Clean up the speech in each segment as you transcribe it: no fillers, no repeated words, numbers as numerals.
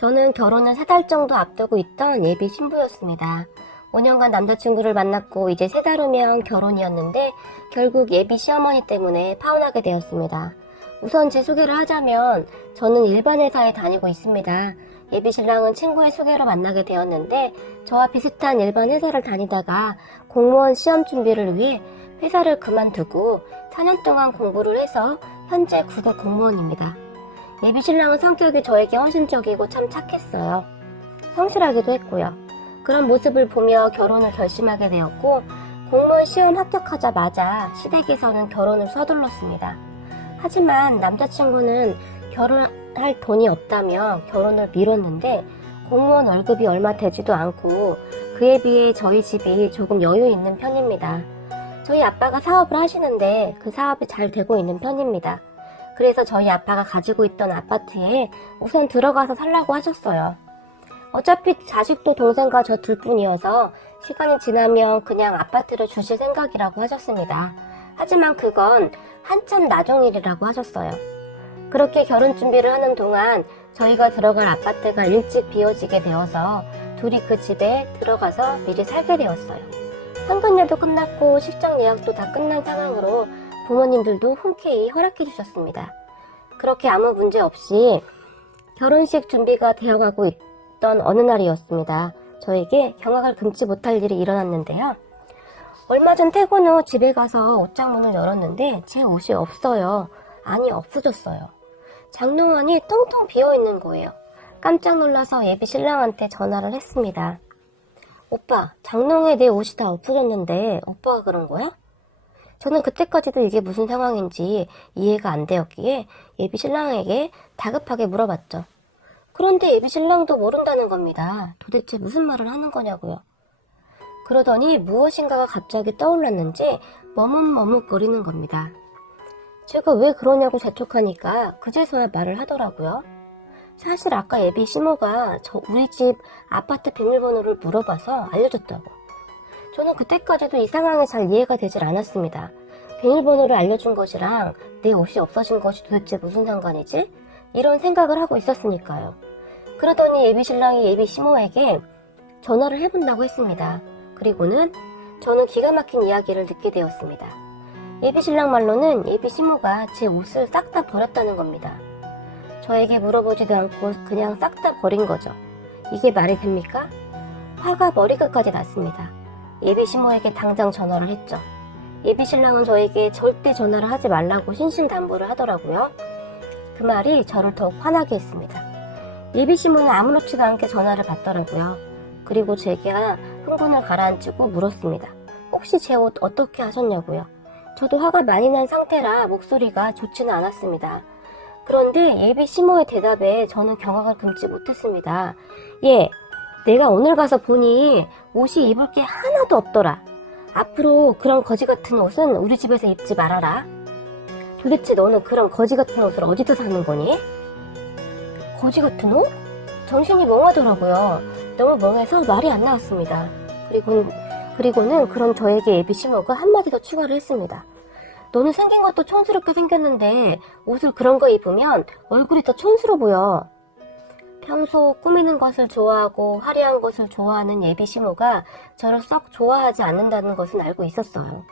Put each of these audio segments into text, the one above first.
저는 결혼을 3달 정도 앞두고 있던 예비 신부였습니다. 5년간 남자친구를 만났고 이제 3달 후면 결혼이었는데 결국 예비 시어머니 때문에 파혼하게 되었습니다. 우선 제 소개를 하자면 저는 일반 회사에 다니고 있습니다. 예비 신랑은 친구의 소개로 만나게 되었는데 저와 비슷한 일반 회사를 다니다가 공무원 시험 준비를 위해 회사를 그만두고 4년 동안 공부를 해서 현재 9급 공무원입니다. 예비 신랑은 성격이 저에게 헌신적이고 참 착했어요. 성실하기도 했고요. 그런 모습을 보며 결혼을 결심하게 되었고 공무원 시험 합격하자마자 시댁에서는 결혼을 서둘렀습니다. 하지만 남자친구는 결혼할 돈이 없다며 결혼을 미뤘는데 공무원 월급이 얼마 되지도 않고 그에 비해 저희 집이 조금 여유 있는 편입니다. 저희 아빠가 사업을 하시는데 그 사업이 잘 되고 있는 편입니다. 그래서 저희 아빠가 가지고 있던 아파트에 우선 들어가서 살라고 하셨어요. 어차피 자식도 동생과 저 둘뿐이어서 시간이 지나면 그냥 아파트를 주실 생각이라고 하셨습니다. 하지만 그건 한참 나중 일이라고 하셨어요. 그렇게 결혼 준비를 하는 동안 저희가 들어갈 아파트가 일찍 비워지게 되어서 둘이 그 집에 들어가서 미리 살게 되었어요. 상견례도 끝났고 식장 예약도 다 끝난 상황으로 부모님들도 흔쾌히 허락해 주셨습니다. 그렇게 아무 문제 없이 결혼식 준비가 되어가고 있던 어느 날이었습니다. 저에게 경악을 금치 못할 일이 일어났는데요. 얼마 전 퇴근 후 집에 가서 옷장문을 열었는데 제 옷이 없어요. 아니, 없어졌어요. 장롱안이 텅텅 비어있는 거예요. 깜짝 놀라서 예비 신랑한테 전화를 했습니다. 오빠, 장롱에 내 옷이 다 없어졌는데 오빠가 그런 거야? 저는 그때까지도 이게 무슨 상황인지 이해가 안 되었기에 예비 신랑에게 다급하게 물어봤죠. 그런데 예비 신랑도 모른다는 겁니다. 도대체 무슨 말을 하는 거냐고요. 그러더니 무엇인가가 갑자기 떠올랐는지 머뭇머뭇거리는 겁니다. 제가 왜 그러냐고 재촉하니까 그제서야 말을 하더라고요. 사실 아까 예비 시모가 우리 집 아파트 비밀번호를 물어봐서 알려줬다고. 저는 그때까지도 이 상황이 잘 이해가 되질 않았습니다. 비밀번호를 알려준 것이랑 내 옷이 없어진 것이 도대체 무슨 상관이지? 이런 생각을 하고 있었으니까요. 그러더니 예비 신랑이 예비 시모에게 전화를 해본다고 했습니다. 그리고는 저는 기가 막힌 이야기를 듣게 되었습니다. 예비 신랑 말로는 예비 시모가 제 옷을 싹 다 버렸다는 겁니다. 저에게 물어보지도 않고 그냥 싹 다 버린 거죠. 이게 말이 됩니까? 화가 머리끝까지 났습니다. 예비 시모에게 당장 전화를 했죠. 예비 신랑은 저에게 절대 전화를 하지 말라고 신신당부를 하더라고요. 그 말이 저를 더욱 화나게 했습니다. 예비 시모는 아무렇지도 않게 전화를 받더라고요. 그리고 제가 흥분을 가라앉히고 물었습니다. 혹시 제 옷 어떻게 하셨냐고요. 저도 화가 많이 난 상태라 목소리가 좋지는 않았습니다. 그런데 예비 시모의 대답에 저는 경악을 금치 못했습니다. 내가 오늘 가서 보니 옷이 입을 게 하나도 없더라. 앞으로 그런 거지 같은 옷은 우리 집에서 입지 말아라. 도대체 너는 그런 거지 같은 옷을 어디서 사는 거니? 거지 같은 옷? 정신이 멍하더라고요. 너무 멍해서 말이 안 나왔습니다. 그리고는 그런 저에게 예비 시모가 한마디 더 추가를 했습니다. 너는 생긴 것도 촌스럽게 생겼는데 옷을 그런 거 입으면 얼굴이 더 촌스러워 보여. 평소 꾸미는 것을 좋아하고 화려한 것을 좋아하는 예비 시모가 저를 썩 좋아하지 않는다는 것은 알고 있었어요.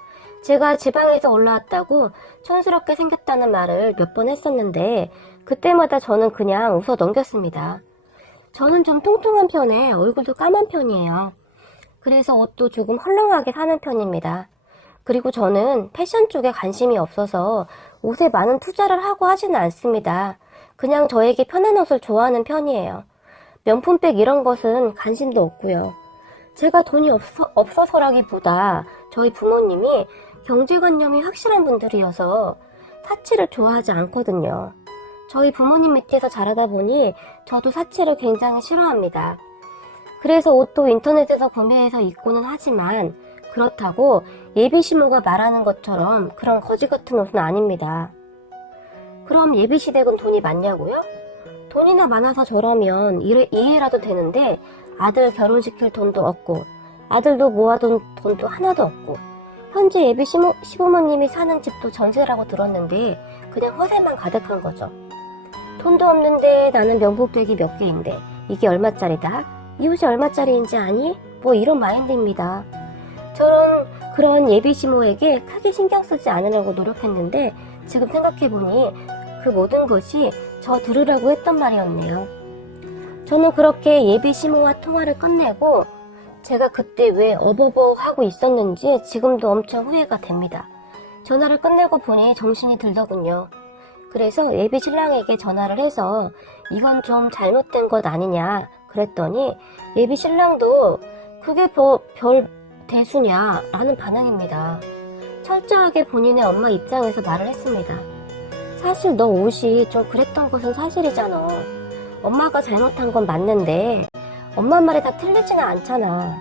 제가 지방에서 올라왔다고 촌스럽게 생겼다는 말을 몇 번 했었는데 그때마다 저는 그냥 웃어 넘겼습니다. 저는 좀 통통한 편에 얼굴도 까만 편이에요. 그래서 옷도 조금 헐렁하게 사는 편입니다. 그리고 저는 패션 쪽에 관심이 없어서 옷에 많은 투자를 하고 하지는 않습니다. 그냥 저에게 편한 옷을 좋아하는 편이에요. 명품백 이런 것은 관심도 없고요. 제가 돈이 없어서라기보다 저희 부모님이 경제관념이 확실한 분들이어서 사치를 좋아하지 않거든요. 저희 부모님 밑에서 자라다 보니 저도 사치를 굉장히 싫어합니다. 그래서 옷도 인터넷에서 구매해서 입고는 하지만 그렇다고 예비 시모가 말하는 것처럼 그런 거지 같은 옷은 아닙니다. 그럼 예비 시댁은 돈이 많냐고요? 돈이나 많아서 저라면 이해라도 되는데 아들 결혼시킬 돈도 없고 아들도 모아둔 돈도 하나도 없고 현재 예비 시부모님이 사는 집도 전세라고 들었는데 그냥 허세만 가득한 거죠. 돈도 없는데 나는 명품백이 몇 개인데 이게 얼마짜리다? 이 옷이 얼마짜리인지 아니? 뭐 이런 마인드입니다. 저는 그런 예비 시모에게 크게 신경 쓰지 않으려고 노력했는데 지금 생각해보니 그 모든 것이 저 들으라고 했던 말이었네요. 저는 그렇게 예비 시모와 통화를 끝내고 제가 그때 왜 어버버 하고 있었는지 지금도 엄청 후회가 됩니다. 전화를 끝내고 보니 정신이 들더군요. 그래서 예비 신랑에게 전화를 해서 이건 좀 잘못된 것 아니냐 그랬더니 예비 신랑도 그게 별 대수냐 라는 반응입니다. 철저하게 본인의 엄마 입장에서 말을 했습니다. 사실 너 옷이 좀 그랬던 것은 사실이잖아. 엄마가 잘못한 건 맞는데 엄마 말이 다 틀리지는 않잖아.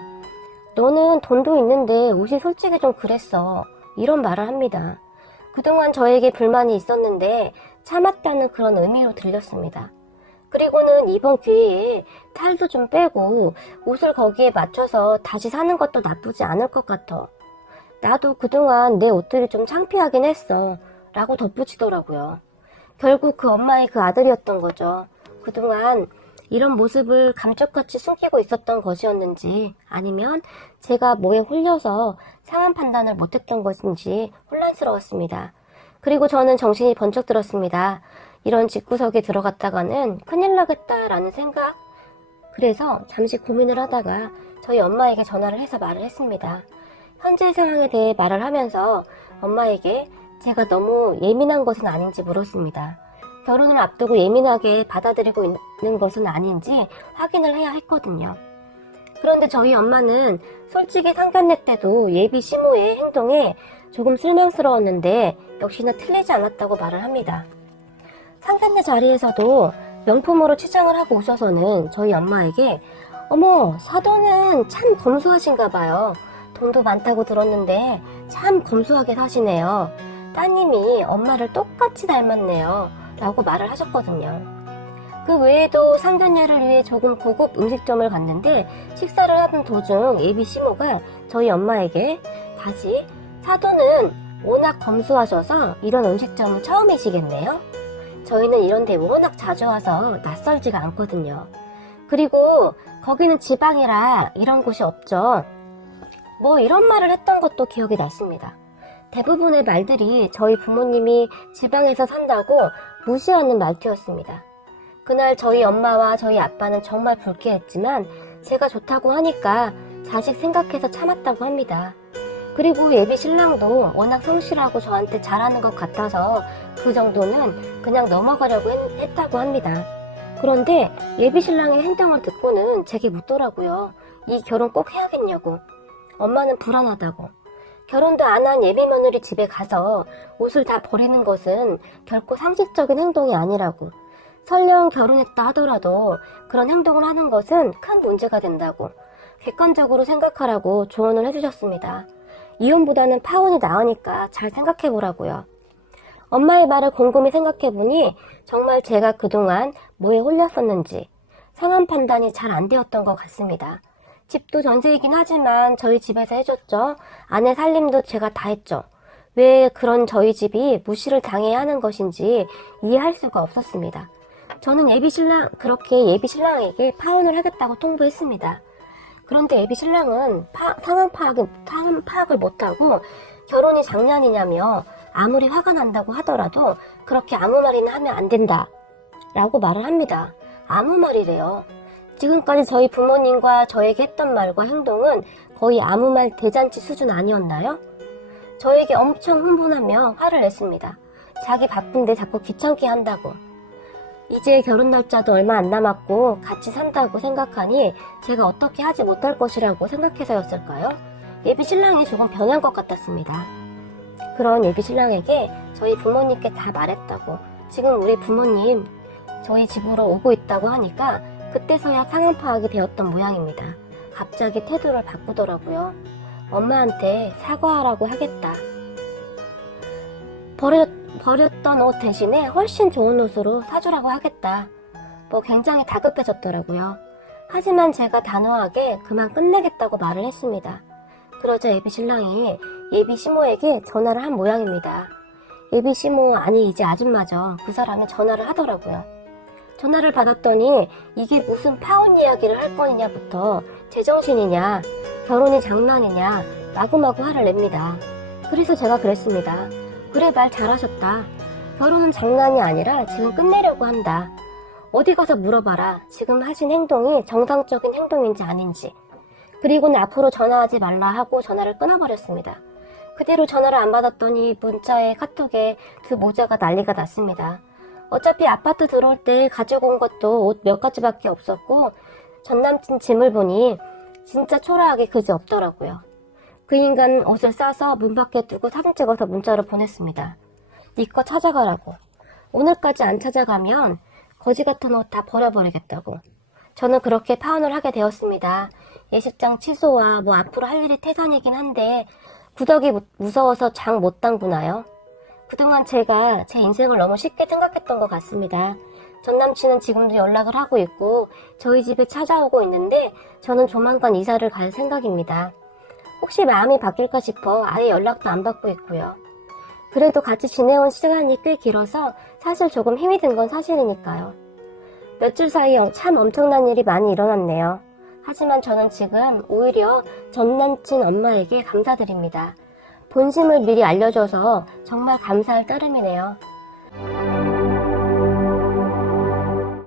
너는 돈도 있는데 옷이 솔직히 좀 그랬어. 이런 말을 합니다. 그동안 저에게 불만이 있었는데 참았다는 그런 의미로 들렸습니다. 그리고는 이번 기회에 탈도 좀 빼고 옷을 거기에 맞춰서 다시 사는 것도 나쁘지 않을 것 같아. 나도 그동안 내 옷들이 좀 창피하긴 했어. 라고 덧붙이더라고요. 결국 그 엄마의 그 아들이었던 거죠. 그동안 이런 모습을 감쪽같이 숨기고 있었던 것이었는지 아니면 제가 뭐에 홀려서 상한 판단을 못했던 것인지 혼란스러웠습니다. 그리고 저는 정신이 번쩍 들었습니다. 이런 집구석에 들어갔다가는 큰일 나겠다라는 생각. 그래서 잠시 고민을 하다가 저희 엄마에게 전화를 해서 말을 했습니다. 현재 상황에 대해 말을 하면서 엄마에게 제가 너무 예민한 것은 아닌지 물었습니다. 결혼을 앞두고 예민하게 받아들이고 있는 것은 아닌지 확인을 해야 했거든요. 그런데 저희 엄마는 솔직히 상견례 때도 예비 시모의 행동에 조금 실망스러웠는데 역시나 틀리지 않았다고 말을 합니다. 상견례 자리에서도 명품으로 치장을 하고 오셔서는 저희 엄마에게 어머, 사돈은 참 검소하신가 봐요. 돈도 많다고 들었는데 참 검소하게 사시네요. 따님이 엄마를 똑같이 닮았네요. 라고 말을 하셨거든요. 그 외에도 상견례를 위해 조금 고급 음식점을 갔는데 식사를 하던 도중 예비 시모가 저희 엄마에게 다시 사돈은 워낙 검소하셔서 이런 음식점은 처음이시겠네요. 저희는 이런 데 워낙 자주 와서 낯설지가 않거든요. 그리고 거기는 지방이라 이런 곳이 없죠. 뭐 이런 말을 했던 것도 기억이 났습니다. 대부분의 말들이 저희 부모님이 지방에서 산다고 무시하는 말투였습니다. 그날 저희 엄마와 저희 아빠는 정말 불쾌했지만 제가 좋다고 하니까 자식 생각해서 참았다고 합니다. 그리고 예비 신랑도 워낙 성실하고 저한테 잘하는 것 같아서 그 정도는 그냥 넘어가려고 했다고 합니다. 그런데 예비 신랑의 행동을 듣고는 제게 묻더라고요. 이 결혼 꼭 해야겠냐고. 엄마는 불안하다고. 결혼도 안 한 예비 며느리 집에 가서 옷을 다 버리는 것은 결코 상식적인 행동이 아니라고. 설령 결혼했다 하더라도 그런 행동을 하는 것은 큰 문제가 된다고 객관적으로 생각하라고 조언을 해주셨습니다. 이혼보다는 파혼이 나으니까 잘 생각해보라고요. 엄마의 말을 곰곰이 생각해보니 정말 제가 그동안 뭐에 홀렸었는지 상한 판단이 잘 안 되었던 것 같습니다. 집도 전세이긴 하지만 저희 집에서 해줬죠. 아내 살림도 제가 다 했죠. 왜 그런 저희 집이 무시를 당해야 하는 것인지 이해할 수가 없었습니다. 저는 그렇게 예비 신랑에게 파혼을 하겠다고 통보했습니다. 그런데 예비 신랑은 상황 파악을 못하고 결혼이 장난이냐며 아무리 화가 난다고 하더라도 그렇게 아무 말이나 하면 안 된다 라고 말을 합니다. 아무 말이래요. 지금까지 저희 부모님과 저에게 했던 말과 행동은 거의 아무 말 대잔치 수준 아니었나요? 저에게 엄청 흥분하며 화를 냈습니다. 자기 바쁜데 자꾸 귀찮게 한다고. 이제 결혼 날짜도 얼마 안 남았고 같이 산다고 생각하니 제가 어떻게 하지 못할 것이라고 생각해서였을까요? 예비 신랑이 조금 변한 것 같았습니다. 그런 예비 신랑에게 저희 부모님께 다 말했다고. 지금 우리 부모님 저희 집으로 오고 있다고 하니까 그때서야 상황 파악이 되었던 모양입니다. 갑자기 태도를 바꾸더라고요. 엄마한테 사과하라고 하겠다. 버렸던 옷 대신에 훨씬 좋은 옷으로 사주라고 하겠다. 뭐 굉장히 다급해졌더라고요. 하지만 제가 단호하게 그만 끝내겠다고 말을 했습니다. 그러자 예비 신랑이 예비 시모에게 전화를 한 모양입니다. 예비 시모, 아니 이제 아줌마죠. 그 사람이 전화를 하더라고요. 전화를 받았더니 이게 무슨 파혼 이야기를 할 뻔이냐부터 제정신이냐, 결혼이 장난이냐 마구마구 화를 냅니다. 그래서 제가 그랬습니다. 그래, 말 잘하셨다. 결혼은 장난이 아니라 지금 끝내려고 한다. 어디 가서 물어봐라. 지금 하신 행동이 정상적인 행동인지 아닌지. 그리고는 앞으로 전화하지 말라 하고 전화를 끊어버렸습니다. 그대로 전화를 안 받았더니 문자에 카톡에 그 모자가 난리가 났습니다. 어차피 아파트 들어올 때 가지고 온 것도 옷 몇 가지밖에 없었고 전남친 짐을 보니 진짜 초라하게 그지 없더라고요. 그 인간 옷을 싸서 문 밖에 두고 사진 찍어서 문자로 보냈습니다. 네 거 찾아가라고. 오늘까지 안 찾아가면 거지 같은 옷 다 버려버리겠다고. 저는 그렇게 파혼을 하게 되었습니다. 예식장 취소와 앞으로 할 일이 태산이긴 한데 구덕이 무서워서 장 못 담그나요? 그동안 제가 제 인생을 너무 쉽게 생각했던 것 같습니다. 전 남친은 지금도 연락을 하고 있고 저희 집에 찾아오고 있는데 저는 조만간 이사를 갈 생각입니다. 혹시 마음이 바뀔까 싶어 아예 연락도 안 받고 있고요. 그래도 같이 지내온 시간이 꽤 길어서 사실 조금 힘이 든 건 사실이니까요. 며칠 사이에 참 엄청난 일이 많이 일어났네요. 하지만 저는 지금 오히려 전 남친 엄마에게 감사드립니다. 본심을 미리 알려줘서 정말 감사할 따름이네요.